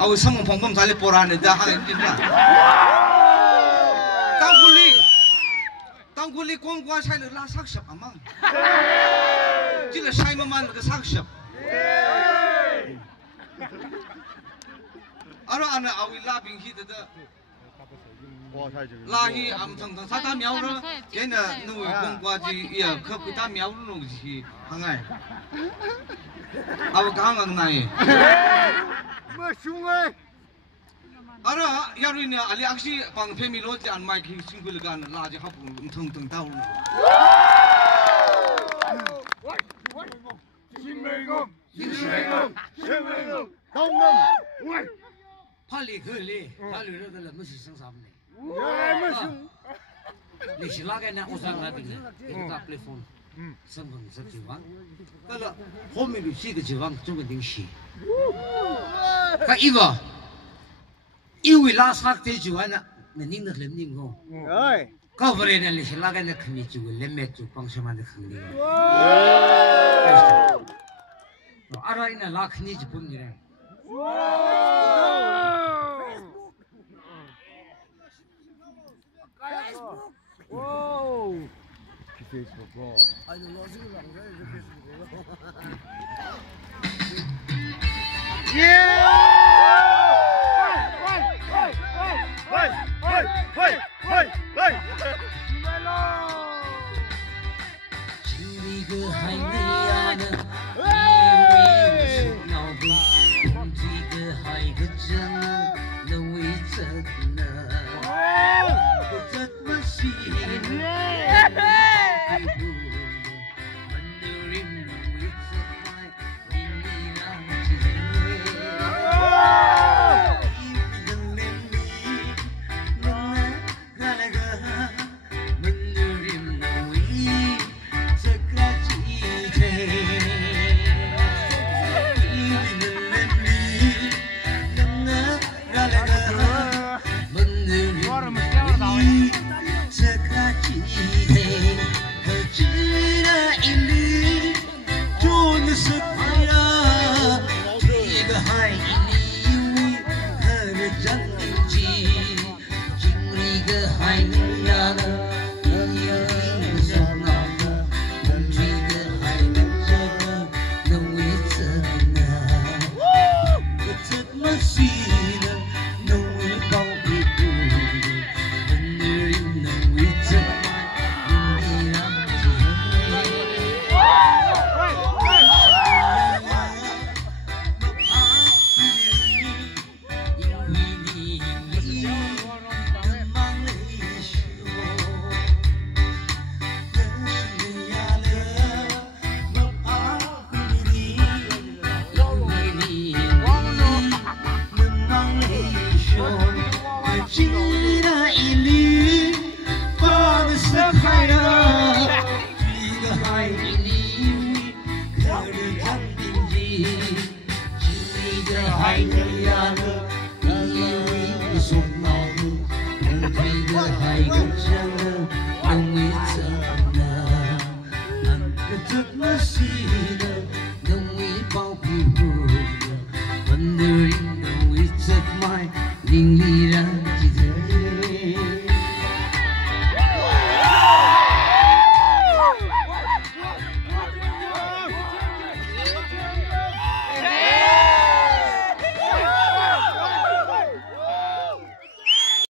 เอาสมองผมสายโบราณเนี่ยจะหากินได้当古里光光晒了拉萨什么嘛？这个晒嘛嘛那个萨什。阿拉安那阿维拉冰起的，拉起俺们从他打苗了，现在那位光光的也可比打苗那东西行哎。阿我刚刚那。没凶哎。Ara yaru ini ali aksi pang family lo jan mai ki single gan la je hapu thung thung tau no đông ngâm phá lì khơi lì phá lì đó là mới sự sáng sớm này lịch sử lá cái này osang là tiếng này ta telephone sân vâng rất chịu vắng đó là hôm mình đi cái chịu vắng trong cái tiếng xì cái ý vào yêu vì lá sắc thế chú anh ạ, mình nhìn được lên nhìn không? Có vấn đề này là cái này không đi chú, lên mẹ chú bằng xem anh được không đi. À rồi này lá không đi chú bún gì đấy. Wow. Facebook bro. Anh nói gì là cái Facebook. Yeah. Ding